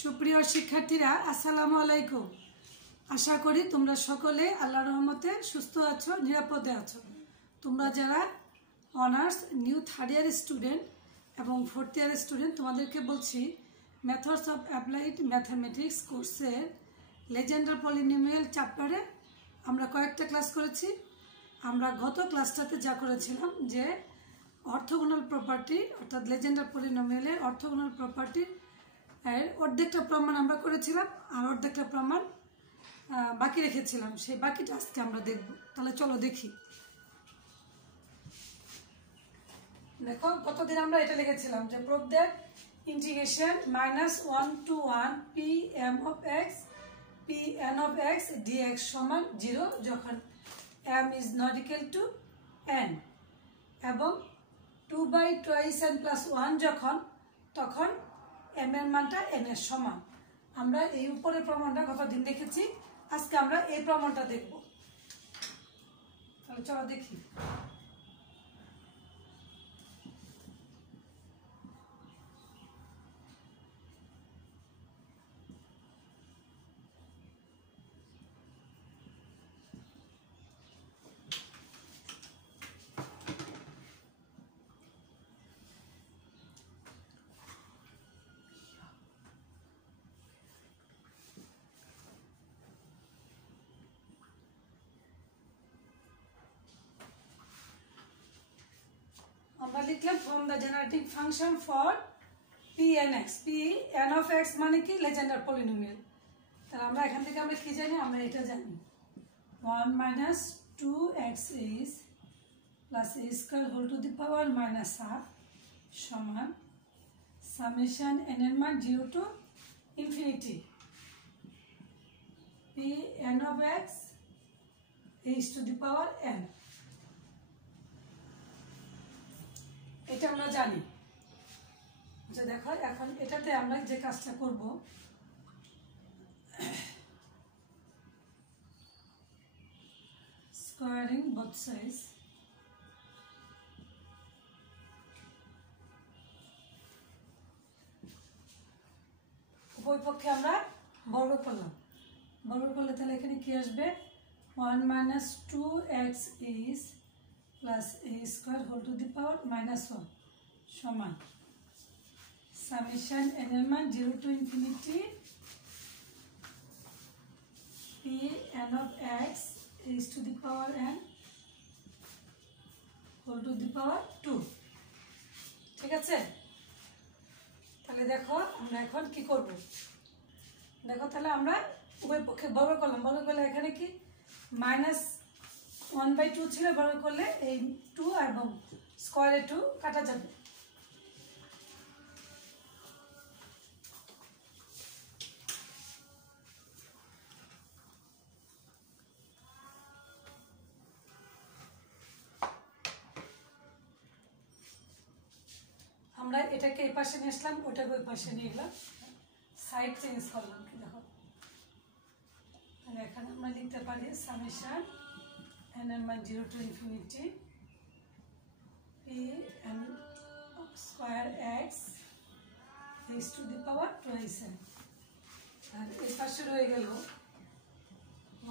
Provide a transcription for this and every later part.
সুপ্রিয় শিক্ষার্থীরা আসসালামু আলাইকুম। আশা করি তোমরা সকলে আল্লাহর রহমতে সুস্থ আছো, নিরাপদে আছো। তোমরা যারা honours new third year student এবং ফোর্থ ইয়ার স্টুডেন্ট, তোমাদেরকে বলছি মেথডস অফ অ্যাপ্লাইড ম্যাথামেটিক্স কোর্সের লেজেন্ডার পলিনোমিয়াল চ্যাপ্টারে আমরা কয়েকটা ক্লাস করেছি। আমরা গত ক্লাসটাতে যা করেছিলাম যে অর্থোগোনাল প্রপার্টি অর্থাৎ লেজেন্ডার পলিনোমিয়ালের অর্থোগোনাল প্রপার্টির অর্ধেকটা প্রমাণ আমরা করেছিলাম আর অর্ধেকটা প্রমাণ বাকি রেখেছিলাম। সেই বাকিটা আজকে আমরা দেখব। তাহলে চলো দেখি। দেখো, গতদিন আমরা এটা লিখেছিলাম যে proof that integration -1 to 1 pm of x pn of x dx সমান 0 যখন m is not equal to n এবং 2/2n plus 1 যখন তখন m এর মানটা n এর সমান। আমরা এই উপরের প্রমাণটা গতদিন দেখেছি, আজকে আমরা এই প্রমাণটা দেখব। তাহলে চলো দেখি। আমরা লিখলাম from the generating function for pn(x) pn of x মানে কি লেজেন্ডার পলিনোমিয়াল। তাহলে আমরা এখান থেকে আমরা কি জানি? আমরা এটা জানি 1 - 2x is plus a square whole to the power -half সমান সামেশন n এর মান 0 to infinity pn of x is to the power n। এটা আমরা জানি যে দেখো এখন এটাতে আমরা যে কাজটা করব, স্কোয়ারিং বোথ সাইডস, উভয় পক্ষে আমরা বর্গ করলাম। বর্গ করলে তাহলে এখানে কি আসবে? 1 - 2x is plus a square whole to the power -1 সমান সামেশন n এর মান 0 to infinity pn of x is to the power n whole to the power 2। ঠিক আছে? তাহলে দেখো আমরা এখন কি করব। দেখো তাহলে আমরা উভয় পক্ষে বর্গ করলাম। বর্গ করলে এখানে কি -1/2 ছিল, বর্গ করলে এই 2 এবং স্কয়ারে 2 কাটা যাবে। আমরা এটাকে এই পাশে নিয়ে আসলাম, ওটাকে ওই পাশে নিয়ে গেলাম, সাইড চেঞ্জ করলাম। কি দেখো তাহলে এখানে আমরা লিখতে পারি সামেশন n এর মান 0 to infinity pn square x is to the power 2n। আর এই পাশে রয়ে গেল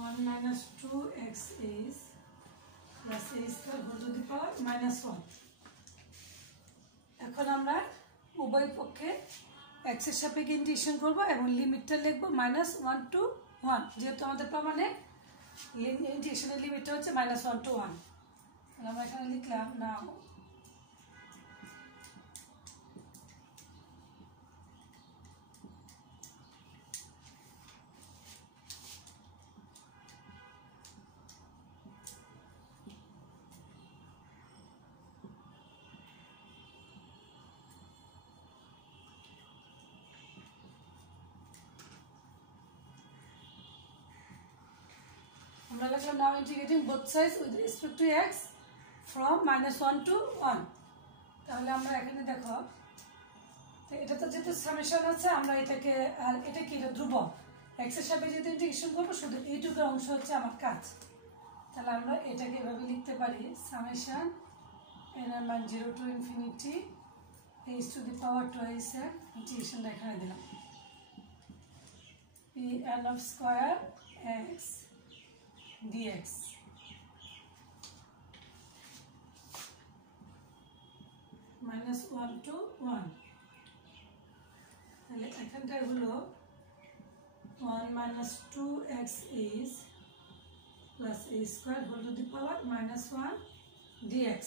1 - 2x is plus a square whole to the power -1। এখন আমরা উভয় পক্ষে x এর সাপেক্ষে ইন্টিগ্রেশন করব এবং লিমিটটা লিখব -1 to 1, যেহেতু আমাদের প্রমাণে ইন্টিগ্রেশনের লিমিটটা হচ্ছে -1 to 1। তাহলে আমরা এখানে লিখলাম নাও আমরা লিখলাম now integrating both sides with respect to x from -1 to 1। তাহলে আমরা এখানে দেখো এটা তো যেহেতু সামেশন আছে, আমরা এটাকে আর এটা কি ধ্রুবক x এর সাপেক্ষে যদি ইন্টিগ্রেশন করব, শুধু এইটুকু অংশ হচ্ছে আমার কাজ। তাহলে আমরা এটাকে এভাবে লিখতে পারি সামেশন n এর মান 0 to infinity h to the power 2n ইন্টিগ্রেশনটা এখানে দিলাম। pn of square x dx minus 1 to 1 তাহলে এখানটায় হলো 1 minus 2x is plus a square whole to the power minus 1 dx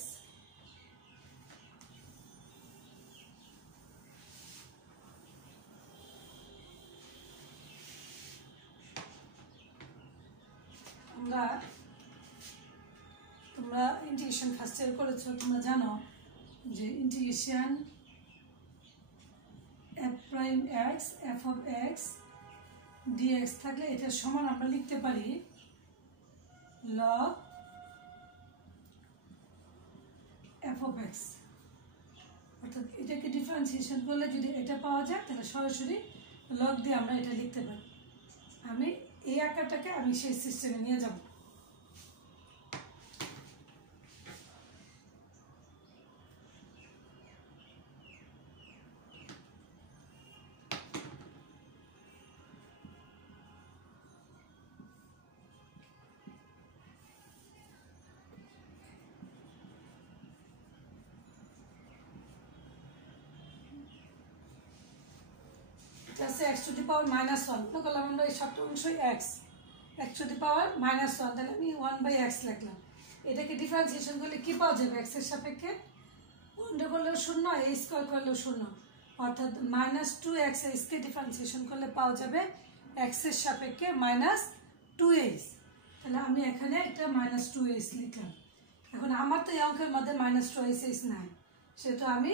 তোমরা ইন্টিগ্রেশন ফার্স্ট ইয়ার করেছো, তোমরা জানো যে integration f prime x f of x dx থাকলে এটার সমান আমরা লিখতে পারি log f of x, অর্থাৎ এটাকে ডিফারেন্সিয়েশন করলে যদি এটা পাওয়া যায় তাহলে সরাসরি log দিয়ে আমরা এটা লিখতে পারি। আমি এই আকারটাকে আমি সেই সিস্টেমে নিয়ে যাব। x to the power minus 1 তো করলাম আমরা এই সবটা অংশই x to the power minus 1 তাহলে আমি 1/x লিখলাম। এটাকে ডিফারেন্সিয়েশন করলে কি পাওয়া যাবে? x এর সাপেক্ষে 1 করলেও 0 a স্কয়ার করলেও 0, অর্থাৎ -2x কে ডিফারেন্সিয়েশন করলে পাওয়া যাবে x এর সাপেক্ষে -2h। তাহলে আমি এখানে একটা -2h লিখলাম। এখন আমার তো এই অঙ্কের মধ্যে -2h নাই, সেটা আমি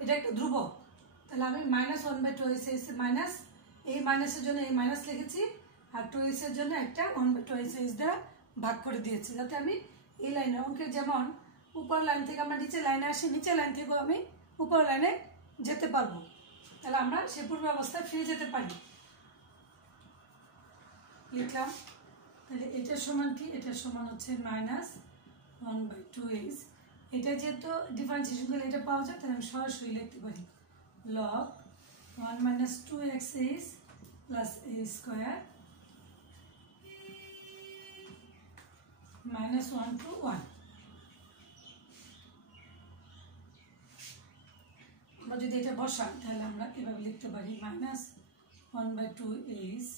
এটা একটা ধ্রুবক, তাহলে আমি -1/2h মাইনাস এই মাইনাসের জন্য এই মাইনাস লিখেছি আর 2h এর জন্য একটা 1/2h দ্বারা ভাগ করে দিয়েছি, যাতে আমি এই লাইনে অঙ্কের যেমন উপর লাইন থেকে আমরা নিচের লাইনে আসি, নিচের লাইন থেকেও আমি উপর লাইনে যেতে পারবো, তাহলে আমরা সে পূর্ব অবস্থায় ফিরে যেতে পারি। লিখলাম, তাহলে এটার সমান কি? এটার সমান হচ্ছে -1/2h। এটা যেহেতু ডিফারেন্সিয়েশন করলে এটা পাওয়া যায়, তাহলে আমি সরাসরি লিখতে পারি log 1 minus 2x is plus a square minus 1 to 1। আমরা যদি এটা বসাই তাহলে আমরা এভাবে লিখতে পারি -1/2h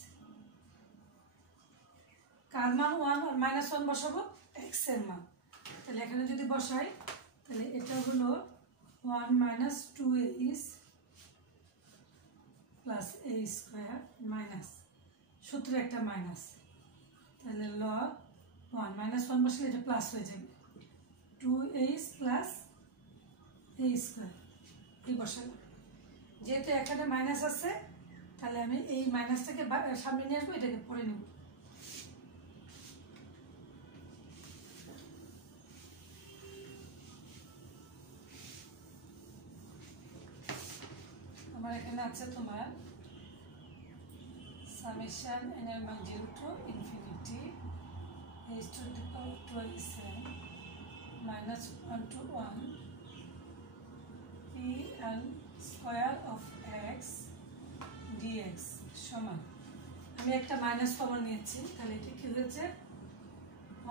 কার মান 1 আর -1 বসাবো x এর মান, তাহলে এখানে যদি বসাই তাহলে এটা হলো 1 minus 2h plus a square minus সূত্রে একটা মাইনাস, তাহলে log 1 -1 বসলে এটা প্লাস হয়ে যাবে 2h প্লাস a স্কয়ার এই বসালাম। যেহেতু এখানে মাইনাস আছে তাহলে আমি এই মাইনাসটাকে সামনে নিয়ে আসবো, এটাকে পরে নেব। আমার এখানে আছে তোমার summation n এর মান 0 to infinity h to the power 27 minus 1 to 1 pn square of x dx সমান, আমি একটা মাইনাস কমন নিয়েছি, তাহলে এটা কি হয়েছে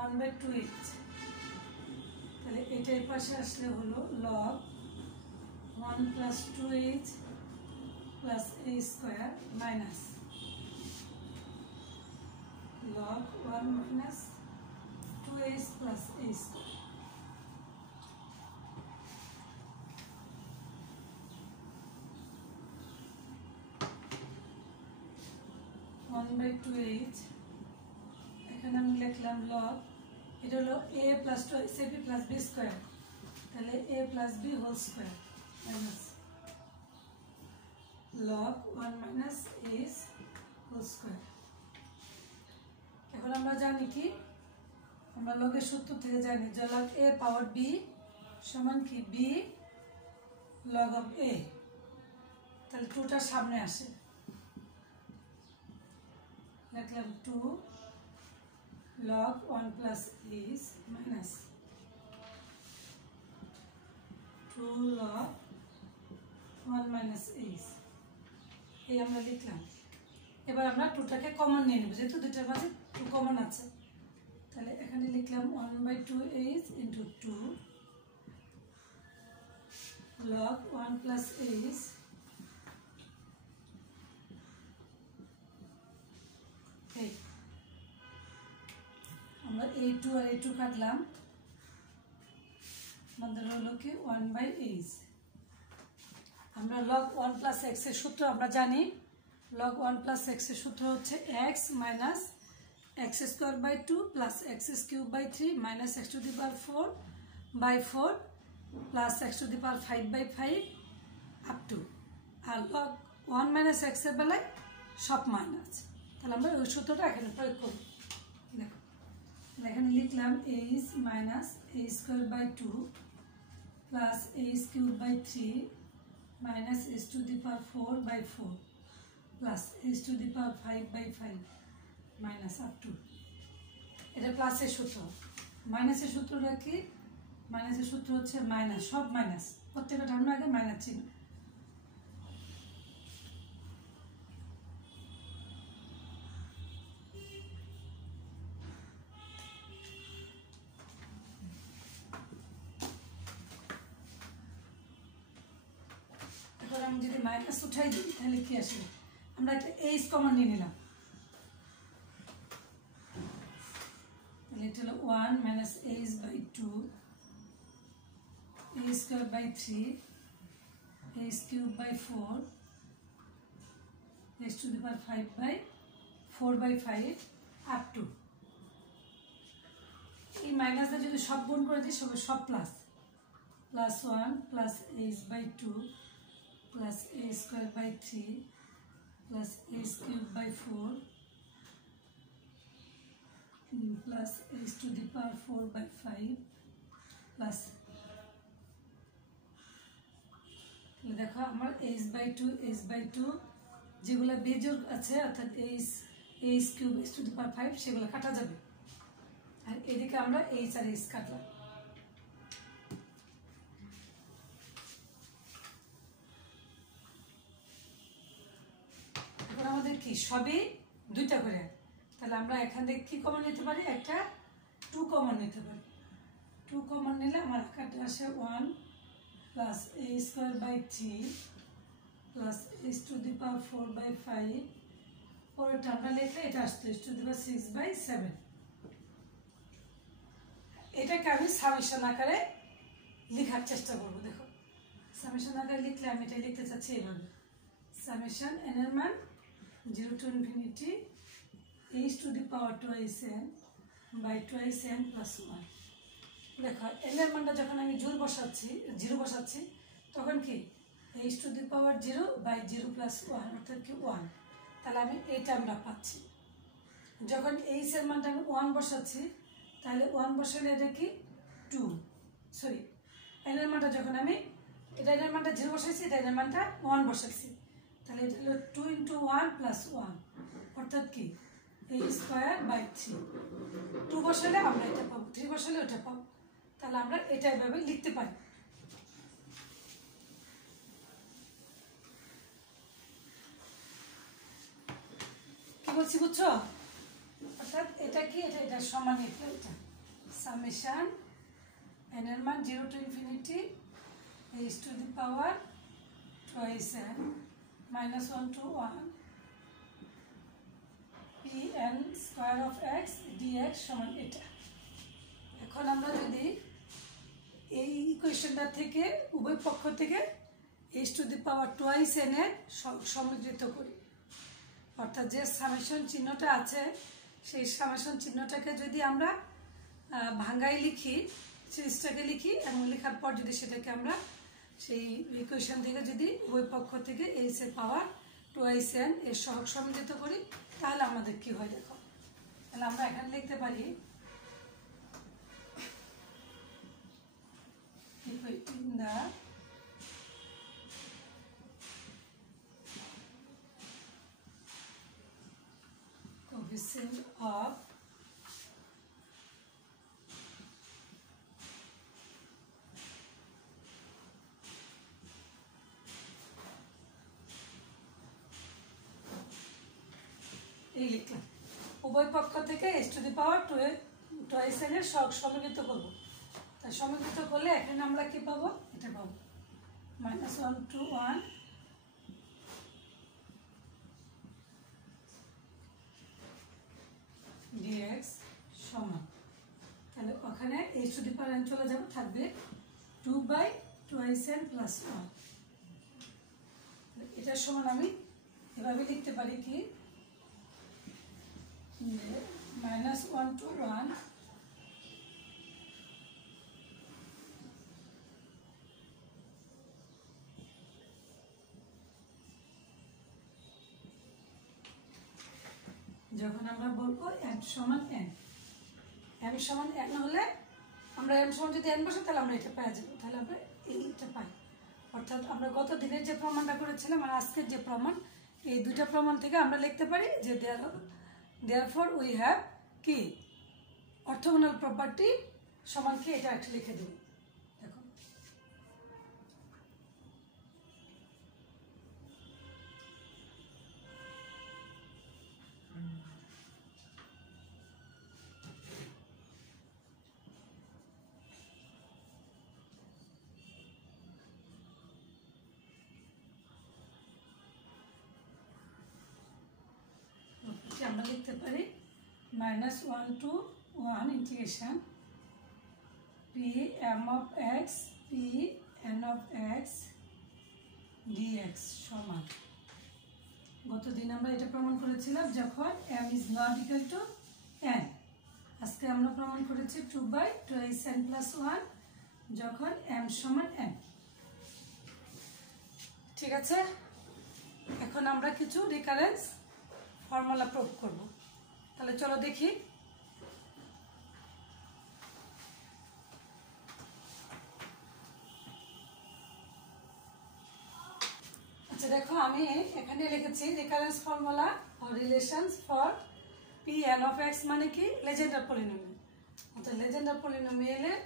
1/2h। তাহলে এটা এই পাশে আসলে হলো log 1 plus 2h plus a square minus log 1 minus 2h plus a square। one by 2h এখানে আমি লিখলাম log, এটা হলো a plus 2ac plus b square, তাহলে a plus b whole square minus log 1 minus a whole square। এখন আমরা জানি কি, আমরা লগের সূত্র থেকে জানি যে log a পাওয়ার b সমান কি b log of a, তাহলে 2টা সামনে আসে, লিখলাম 2 log 1 plus is minus 2 log 1 minus is, এই আমরা লিখলাম। এবার আমরা টুটাকে কমন নিয়ে নেব, যেহেতু দুটার মাঝে টু কমন আছে। তাহলে এখানে লিখলাম 1/2h into 2 log 1 plus h এই আমরা a2 আর a2 কাটলাম, আমাদের হলো কি 1/h। আমরা log 1 plus x এর সূত্র আমরা জানি, log 1 plus x এর সূত্র হচ্ছে x minus x square by 2 plus x cube by 3 minus x to the power 4 by 4 plus x to the power 5 by 5 up to, R log 1 minus x এর বেলায় সব মাইনাস। তাহলে আমরা ওই সূত্রটা এখানে প্রয়োগ করি। দেখো এখানে লিখলাম h minus a square by 2 plus a cube by 3 minus h to the power 4 by 4 plus h to the power 5 by 5 minus up to, এটা প্লাসের সূত্র। মাইনাসের সূত্রটা কি? মাইনাসের সূত্র হচ্ছে মাইনাস, সব মাইনাস, প্রত্যেকটা টার্মে আগে মাইনাস চিহ্ন। এবার আমি যদি মাইনাস উঠাই দিই তাহলে কি আসবে? আমরা একটা এইচ কমন নিয়ে নিলাম, তাহলে এটা হলো 1 minus h by 2 a square by 3 a cube by 4 h to the power 5 by 4 by 5 up to, এই মাইনাসটা যদি সব গুণ করে দিই সব plus, plus 1 plus h by 2 plus a square by 3 plus a cube by 4 plus h to the power 4 by 5 plus, দেখো আমার h by 2 যেগুলো বেজোড় আছে অর্থাৎ h cube h to the power 5 সেগুলো কাটা যাবে, আর এদিকে আমরা h আর h কাটলাম। এখন আমাদের কি সবই দুইটা করে, তাহলে আমরা এখান থেকে কি কমন নিতে পারি? একটা 2 কমন নিতে পারি। 2 কমন নিলে আমার আকারটা আসে 1 plus a square by 3 plus h to the power 4 by 5, পরেরটা আমরা লিখলে এটা আসতো h to the power 6 by 7। এটাকে আমি সামেশন আকারে লেখার চেষ্টা করব। দেখো সামেশন আকারে লিখলে আমি এটা লিখতে চাচ্ছি এইভাবে, সামেশন n এর মান 0 to infinity h to the power twice n by twice n plus 1। দেখো n এর মানটা যখন আমি জিরো বসাচ্ছি তখন কি h to the power 0 by 0 plus 1 অর্থাৎ কি 1, তাহলে আমি এই টার্মটা পাচ্ছি। যখন h এর মানটা আমি 1 বসাচ্ছি তাহলে 1 বসালে এটা কি 2, সরি n এর মানটা যখন আমি এটা n এর মানটা 0 বসাইছি, এটা n এর মানটা 1 বসাইছি, তাহলে এটা হলো 2 into 1 plus 1 অর্থাৎ কি a square by 3। 2 বসালে আমরা এটা পাবো, 3 বসালে ওটা পাবো, তাহলে আমরা এটা এভাবে লিখতে পারি। কি বলছি বুঝছো? অর্থাৎ এটা কি এটা সমান এটা সামেশন n এর মান 0 to infinity h to the power twice n minus 1 to 1 n square of x dx সমান এটা। এখন আমরা যদি এই ইকুয়েশনটা থেকে উভয় পক্ষ থেকে h to the power twice n এর সমুদ্রিত করি, অর্থাৎ যে সামেশন চিহ্নটা আছে সেই সামেশন চিহ্নটাকে যদি আমরা ভাঙায় লিখি, সিরিজটাকে লিখি এবং লেখার পর যদি সেটাকে আমরা সেই ইকুয়েশন থেকে যদি উভয় পক্ষ থেকে h এর পাওয়ার twice n এর সহগ সমুদ্রিত করি তাহলে আমাদের কি হয় দেখো। তাহলে আমরা এখানে লিখতে পারি equating the coefficient of এই লিখলাম। উভয় পক্ষ থেকে h two the power 2s n এর সমীকৃত করব। তাই সমীকৃত করলে এখানে আমরা কি পাবো, এটা পাবো -1 to 1 dx সমান, তাহলে ওখানে h two the power n চলে যাবে, থাকবে 2/2s n + 1। এটার সমান আমি এভাবে লিখতে পারি কি -1 to 1 যখন আমরা বলবো m সমান n, m সমান n হলে আমরা m সমান যদি n বসাই তাহলে আমরা এটা পেয়ে যাবো, তাহলে আমরা এইটা পাই। অর্থাৎ আমরা গত দিনের যে প্রমাণটা করেছিলাম আর আজকের যে প্রমাণ, এই দুইটা প্রমাণ থেকে আমরা লিখতে পারি যে therefore we have কি অর্থোগোনাল প্রপার্টি সমান কি, এটা একটা লিখে দেব। দেখো আমরা লিখতে পারি -1 to 1 integration Pm of x Pn of x dx সমান, গতদিন আমরা এটা প্রমাণ করেছিলাম যখন m is not equal to n। আজকে আমরা প্রমাণ করেছি 2/2s n + 1 যখন m সমান n। ঠিক আছে, এখন আমরা কিছু রিকারেন্স ফর্মুলা প্রুভ করব। তাহলে চলো দেখি। আচ্ছা দেখো, আমি এখানে লিখেছি recurrence formula or relations for Pn of x মানে কি লেজেন্ডার পলিনোমিয়াল। অর্থাৎ লেজেন্ডার পলিনোমিয়ালের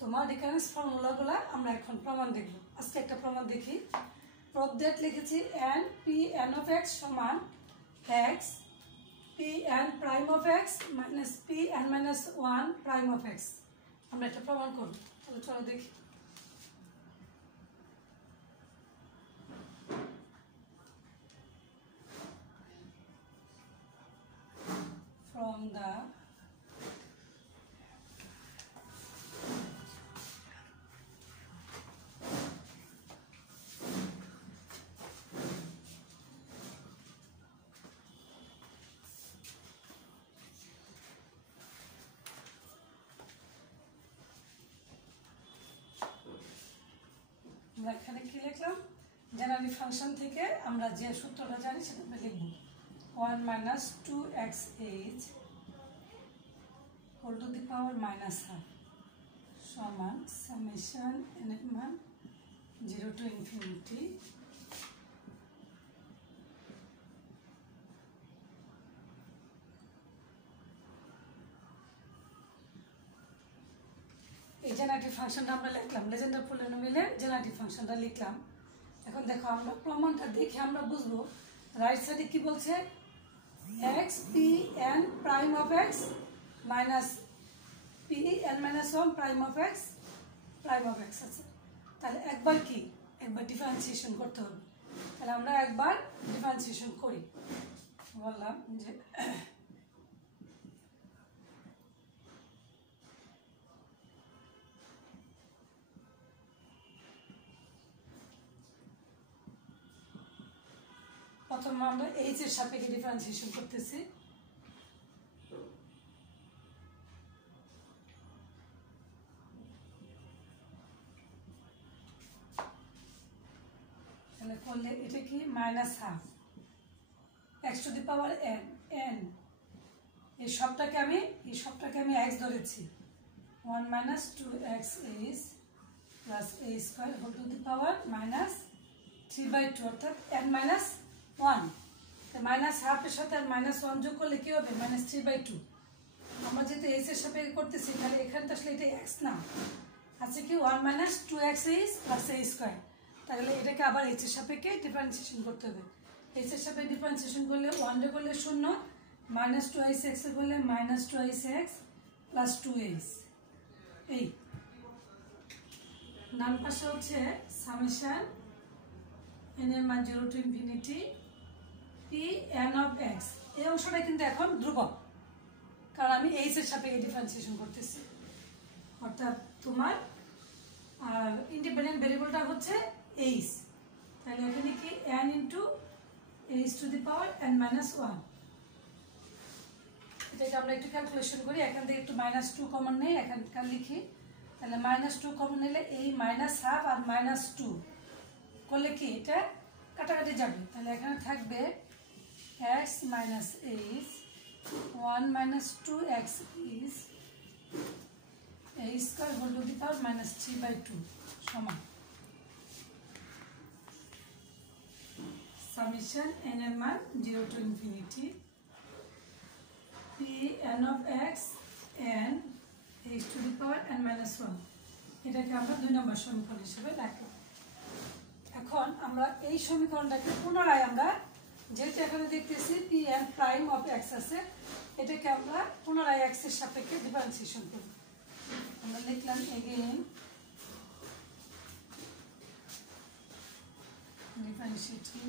তোমার রিকারেন্স ফর্মুলাগুলো আমরা এখন প্রমাণ দেখব। আজকে একটা প্রমাণ দেখি। প্রুফ দ্যাট লিখেছি n Pn of x সমান x Pn prime of x minus Pn minus 1 prime of x। আমরা এটা প্রমাণ করব। তাহলে চলো দেখি। From the আমরা এখানে কি লিখলাম, জেনারেল ফাংশন থেকে আমরা যে সূত্রটা জানি সেটা আমরা লিখব 1 - 2xh হোল টু দি পাওয়ার -1/2 সমান সামেশন n এর মান 0 to ∞। এই জেনারেটিভ ফাংশনটা আমরা লিখলাম, লেজেন্ডার পলিনোমিয়ালের জেনারেটিভ ফাংশনটা লিখলাম। এখন দেখো আমরা প্রমাণটা দেখে আমরা বুঝবো রাইট সাইডে কি বলছে, x Pn prime of x minus Pn minus 1 prime of x prime of x আছে। তাহলে একবার কি, একবার ডিফারেন্সিয়েশন করতে হবে। তাহলে আমরা একবার ডিফারেন্সিয়েশন করি। বললাম যে প্রথমে আমরা h এর সাপেক্ষে ডিফারেন্সিয়েশন করতেছি। তাহলে করলে এটা কি -1/2 x two the power n। এই সবটাকে আমি x ধরেছি। 1 - 2xh plus a square whole to the power -3/2 অর্থাৎ n - 1। -1/2 এর সাথে -1 যোগ করলে কি হবে, -3/2। আমরা যেহেতু h এর সাপেক্ষে করতেছি তাহলে এখানে তো আসলে এটা x না, আছে কি 1 - 2xh plus a square। তাহলে এটাকে আবার h এর সাপেক্ষে ডিফারেন্সিয়েশন করতে হবে। h এর সাপেক্ষে ডিফারেন্সিয়েশন করলে 1 যোগ করলে 0, মাইনাস 2h x এ করলে minus 2h x plus 2h, এই ডান পাশে হচ্ছে সামেশন n এর মান 0 to infinity P N of x. এই অংশটা কিন্তু এখন ধ্রুবক, কারণ আমি এইচ এর সাপেক্ষে ডিফারেন্সিয়েশন করতেছি, অর্থাৎ তোমার ইন্ডিপেন্ডেন্ট ভেরিয়েবলটা হচ্ছে এইচ। তাহলে এখানে কি n into h to the power n minus 1। এটাকে আমরা একটু ক্যালকুলেশন করি, এখান থেকে একটু মাইনাস 2 কমন নেই, এখানকার লিখি। তাহলে মাইনাস 2 কমন নিলে এই মাইনাস হাফ আর মাইনাস 2 করলে কি এটা কাটাকাটি যাবে। তাহলে এখানে থাকবে x minus h 1 minus 2x is a square whole to the power minus 3/2 সমান summation n এর মান 0 to infinity p n of x n h to the power n minus 1। এটাকে আমরা 2 নম্বর সমীকরণ হিসেবে রাখলাম। এখন আমরা এই সমীকরণটাকে পুনরায় আমরা যেহেতু এখানে দেখতেছি P N prime of x আছে, এটাকে আমরা পুনরায় এক্স এর সাপেক্ষে ডিফারেন্সিয়েশন করব। আমরা লিখলাম এগেইন ডিফারেন্সিয়েটিং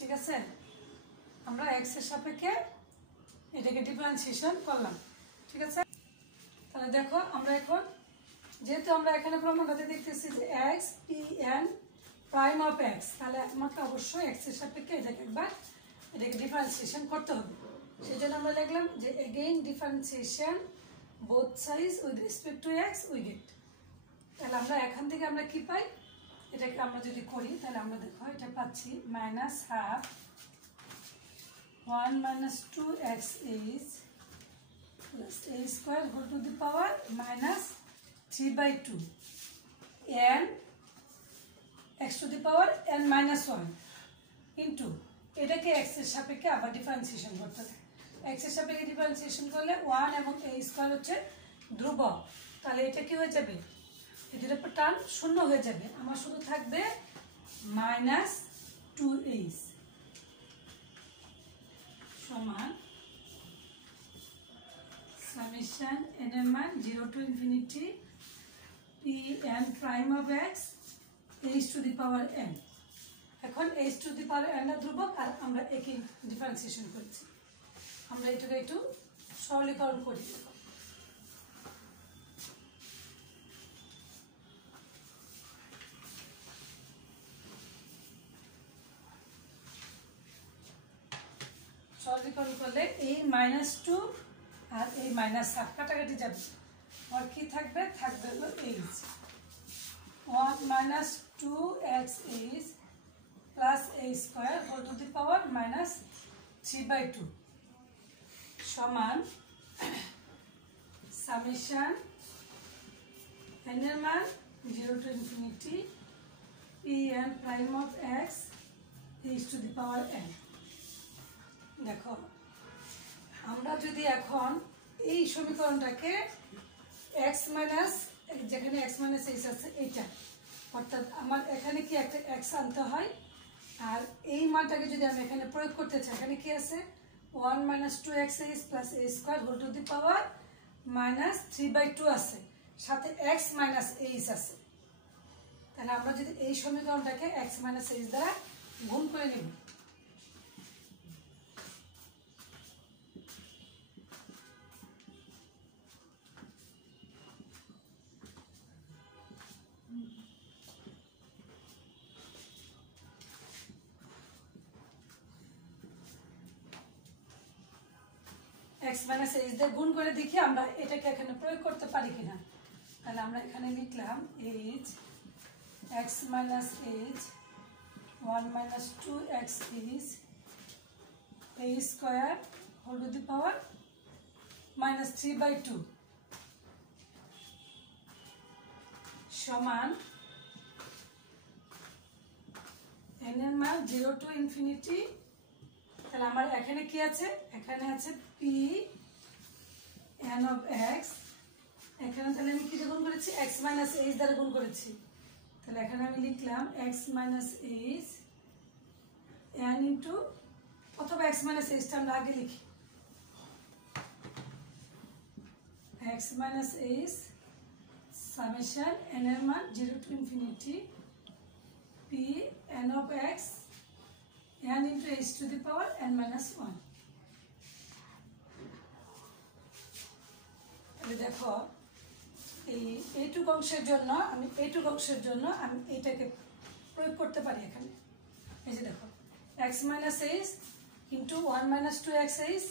ঠিক আছে, আমরা এক্স এর সাপেক্ষে এটাকে ডিফারেন্সিয়েশন করলাম। ঠিক আছে, তাহলে দেখো আমরা এখন যেহেতু আমরা এখানে প্রমাণটাতে দেখতেছি যে x P N prime of x, তাহলে আমাকে অবশ্যই এক্স এর সাপেক্ষে এটাকে ডিফারেন্সিয়েশন করতে হবে। সেই জন্য আমরা লিখলাম যে again differentiation both sides with respect two x we get. তাহলে আমরা এখান থেকে আমরা কি পাই, এটাকে আমরা যদি করি তাহলে আমরা দেখো এটা পাচ্ছি minus half 1 minus 2x is plus a square whole to the power minus 3/2 n x to the power n minus 1 into এটাকে x এর সাপেক্ষে আবার ডিফারেন্সিয়েশন করতে হবে। x এর সাপেক্ষে ডিফারেন্সিয়েশন করলে 1 এবং a স্কয়ার হচ্ছে ধ্রুবক, তাহলে এটা কি হয়ে যাবে, এদের উপর টান শূন্য হয়ে যাবে, আমার শুধু থাকবে মাইনাস 2h সমান সামেশন n এর মান 0 to infinity p n prime of x h two the power n। এখন h two the power n এর ধ্রুবক, আর আমরা একে ডিফারেন্সিয়েশন করছি। আমরা এটাকে একটু সরলীকরণ করি। সরলীকরণ করলে এই মাইনাস 2 আর এই মাইনাস হাফ কাটাকাটি যাবে, আর কি থাকবে, থাকবে হলো H 1 minus 2x is plus a square whole to the power minus 3/2 সমান সামেশন n এর মান 0 to infinity p n prime of x is to the power n। দেখো আমরা যদি এখন এই সমীকরণটাকে x মাইনাস, যেখানে x মাইনাস h আছে এইটা, অর্থাৎ আমার এখানে কি একটা x আনতে হয়, আর এই মানটাকে যদি আমি এখানে প্রয়োগ করতে চাই, এখানে কি আছে 1 minus 2x plus a square whole to the power minus 3/2 আছে, সাথে x minus h আছে। তাহলে আমরা যদি এই সমীকরণটাকে x minus h দ্বারা গুণ করে নেব, x minus h দিয়ে গুণ করে দেখি আমরা এটাকে এখানে প্রয়োগ করতে পারি কিনা। তাহলে আমরা এখানে লিখলাম h x minus h 1 minus 2x is a square whole to the power minus 3/2 সমান n এর মান 0 to infinity তাহলে আমার এখানে কি আছে, এখানে আছে পি এন অফ এক্স, এখানে তাহলে আমি কি দিয়ে গুণ করেছি, এক্স মাইনাস এইচ দ্বারা গুণ করেছি। তাহলে এখানে আমি লিখলাম x minus H N into, অথবা এক্স মাইনাস এইচটা আমরা আগে লিখি, x minus H summation n এর মান 0 to infinity P N of x n into h to the power n minus 1। তাহলে দেখো এইটুকু অংশের জন্য আমি এইটাকে প্রয়োগ করতে পারি এখানে। এই যে দেখো x minus h into 1 minus 2 x h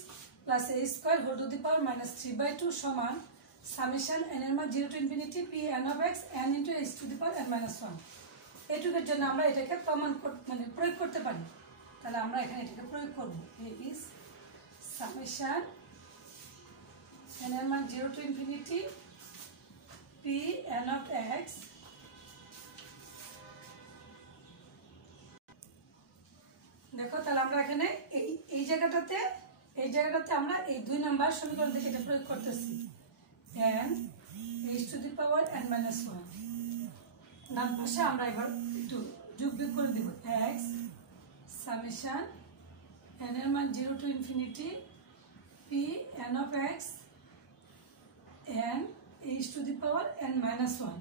plus h square whole to the power minus 3/2 সমান সামেশন এন এর মান 0 to infinity P N of x n into h to the power n minus 1। এইটুকুর জন্য আমরা এটাকে প্রয়োগ করতে পারি। তাহলে আমরা এখানে এটাকে প্রয়োগ করবো, ইজ সামেশন এন এর মান 0 to infinity P N of x দেখো। তাহলে আমরা এখানে এই জায়গাটাতে আমরা এই 2 নম্বর সমীকরণ থেকে এটা প্রয়োগ করতেছি, N H to the power n minus 1। ডান পাশে আমরা এবার একটু যোগ বিয়োগ করে দিব, এক্স সামেশন এন এর মান 0 to infinity P N of x N H to the power n minus 1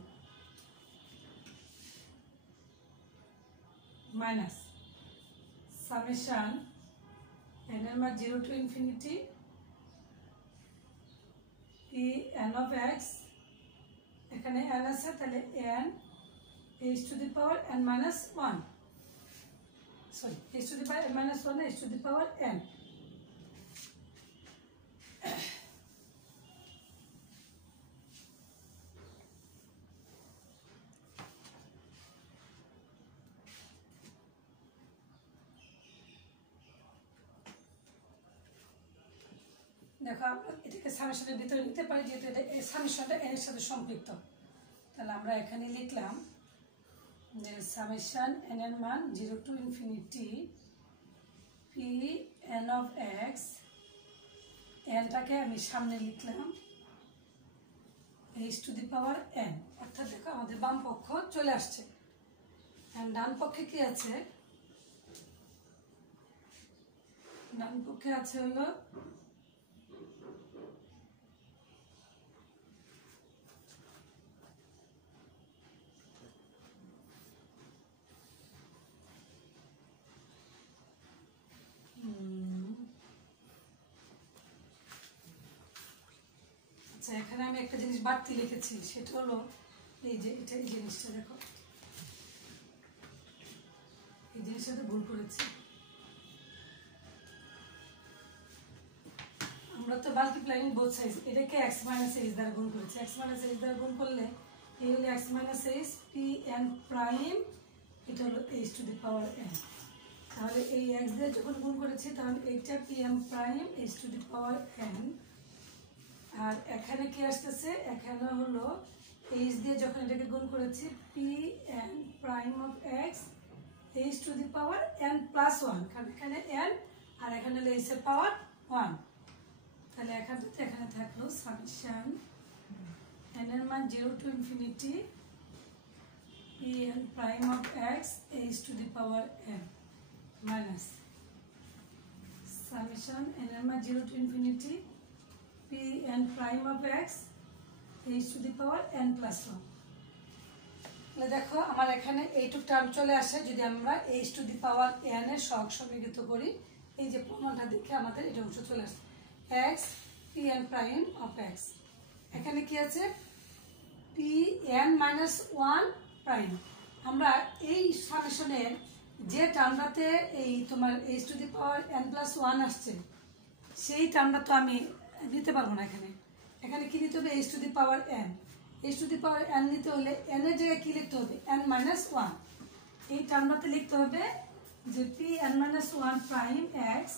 minus summation n এর মান 0 to infinity P N of x, এখানে এন আছে তাহলে N H to the power n minus 1, sorry H to the power n minus 1 H to the power N. দেখো আমরা এটাকে সামেশনের ভিতরে নিতে পারি, যেহেতু এটা এই সামেশনটা এর সাথে সম্পৃক্ত। তাহলে আমরা এখানে লিখলাম যে সামেশন এন এর মান 0 to infinity P N of X, এনটাকে আমি সামনে লিখলাম H to the power N, অর্থাৎ দেখো আমাদের বাম পক্ষ চলে আসছে। ডান পক্ষে কি আছে, ডান পক্ষে আছে হলো এখানে আমি একটা জিনিস বাড়তি লিখেছি, সেটা হলো এই যে এটা, এই জিনিসটা দেখো, এই জিনিসটাতে ভুল করেছি। আমরা তো মাল্টিপ্লাইং বোথ সাইড, এটাকে এক্স মাইনাস এইচ দ্বারা গুণ করেছি। এক্স মাইনাস এইচ দ্বারা গুণ করলে এই হলো X minus H P N prime, এটা হলো H to the power N. তাহলে এই এক্স দিয়ে যখন গুণ করেছি তাহলে এইটা P M prime H to the power N, আর এখানে কি আসতেছে, এখানে হলো এইচ দিয়ে যখন এটাকে গুণ করেছি P N prime of x H to the power N plus 1, কারণ এখানে এন আর এখানে হলো এইচ এর পাওয়ার 1। তাহলে এখানে থাকলো সামেশন এন এর মান 0 to infinity P N prime of x H to the power n minus summation n এর মান 0 to infinity P N prime of x H to the power N plus 1। তাহলে দেখো আমার এখানে এইটুক টার্ম চলে আসে যদি আমরা H to the power N এর সহগ সমীকৃত করি। এই যে প্রমাণটা দেখে আমাদের এটা অংশ চলে আসে, x P N prime of x, এখানে কি আছে পি এন মাইনাস 1 প্রাইম। আমরা এই সামেশনের যে টার্মটাতে এই তোমার H to the power N plus 1 আসছে, সেই টার্মটা তো আমি নিতে পারবো না। এখানে কি নিতে হবে, H to the power N. H to the power N নিতে হলে এন এর জায়গায় কি লিখতে হবে, এন মাইনাস 1। এই টার্মটাতে লিখতে হবে যে P N minus 1 prime X,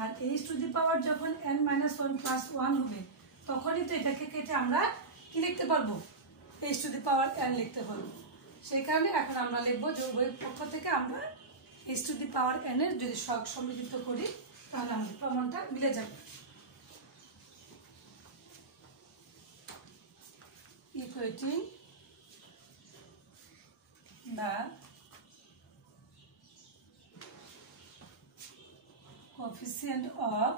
আর এইচ টু দি পাওয়ার যখন এন মাইনাস 1 প্লাস 1 হবে তখনই তো এটাকে কেটে আমরা কি লিখতে পারবো, H to the power N লিখতে পারবো। সেই কারণে এখন আমরা লিখবো যে উভয় পক্ষ থেকে আমরা H to the power N এর যদি সহগ সমীকৃত করি তাহলে আমাদের প্রমাণটা মিলে যাবে। Equating the coefficient of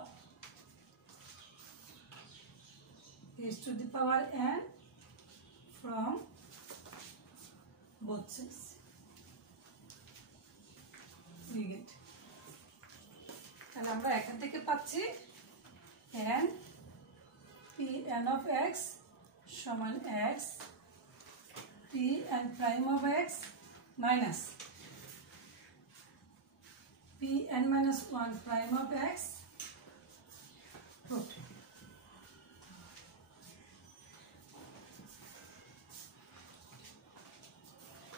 s to the power n from both sides. We get. তাহলে আমরা এখান থেকে পাচ্ছি n Pn of x সমান x Pn prime of x minus Pn minus 1 prime of x proved.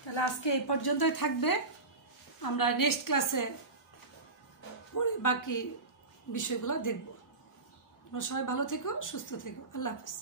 তাহলে আজকে এই পর্যন্তই থাকবে। আমরা নেক্সট ক্লাসে পরে বাকি বিষয়গুলো দেখব। তোমরা সবাই ভালো থেকো, সুস্থ থেকো। আল্লাহ হাফেজ।